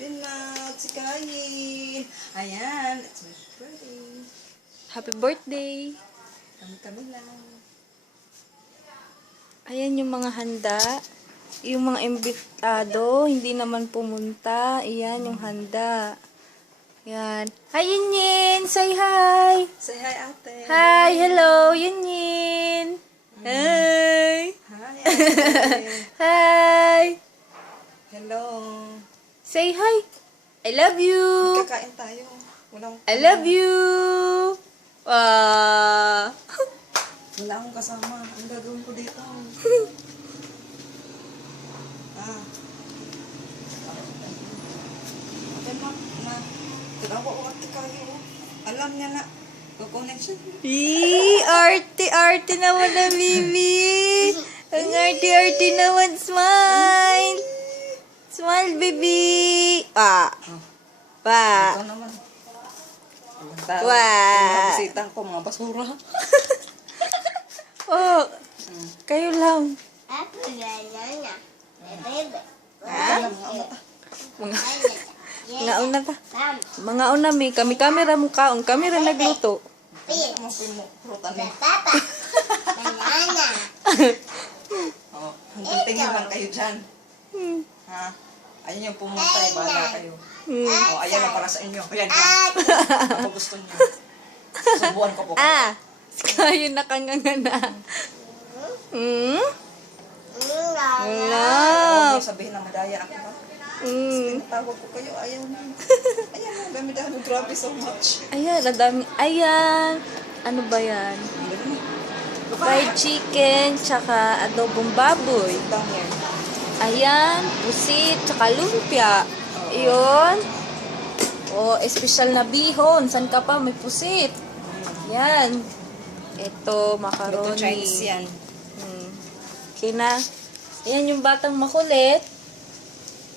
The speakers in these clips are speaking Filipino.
Pinat, si Kayin. Ayan, it's my birthday. Happy birthday! Kami-kami lang. Ayan yung mga handa. Yung mga imbitado, hindi naman pumunta. Ayan yung handa. Ayan. Hi, Yinyin! Say hi! Say hi, ate. Hi! Hello, Yinyin! Hi! Hi, ate. Hi! Hello. Say hi! I love you! Kakain tayo. Walang, I love you! Ah! wala akong kasama. Ang gagawin ko dito. Okay, ma. Tinawa ko ate kayo. Alam niya na. Connection. Arte naman na, Bibi. Ang arte naman. Smile. Smile, baby. Pa. Ito naman. Wow. Bisitang ko, mga basura. Oh, kayo lang. Mga una ta. Mga una may kami kamera mo kaong kamera nagluto. Hanggang tingin lang kayo dyan. Ha? Ayun yung pumunta, bahala kayo. Ayan na para sa inyo. Ayan ka. Ako gusto niyo. Subuan ko po. Kayo nakanganga. Huwag niyo sabihin na madaya ako ba? Mm. Tawag ko kayo, ayaw na. Ayan, ang dami-dami. Grabe so much. Ayan, nadami. Ayan. Ano ba yan? Fried chicken, tsaka adobong baboy. Down here. Ayan, pusit, tsaka lumpia. Iyon. Oh, espesyal na bihon. San ka pa? May pusit. Yan. Ito, macaroni. Ito Chinese yan. Okay na. Ayan yung batang makulit.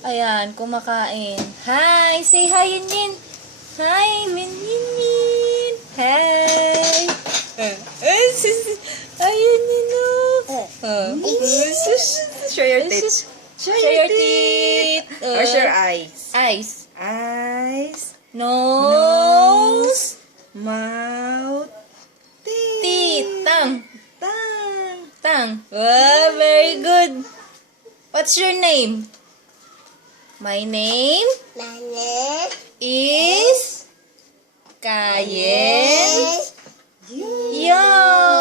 Ayan, kumakain. Hi! Say hi, Yinyin! Hi, Yinyin! Hi! Ayun, Nino! Show your teeth. Show your teeth! Where's your eyes? Eyes. Eyes. Nose. Mouth. Teeth. Tongue. Tongue. Tongue. Wow, very good. What's your name? My name is Kayen. Yon.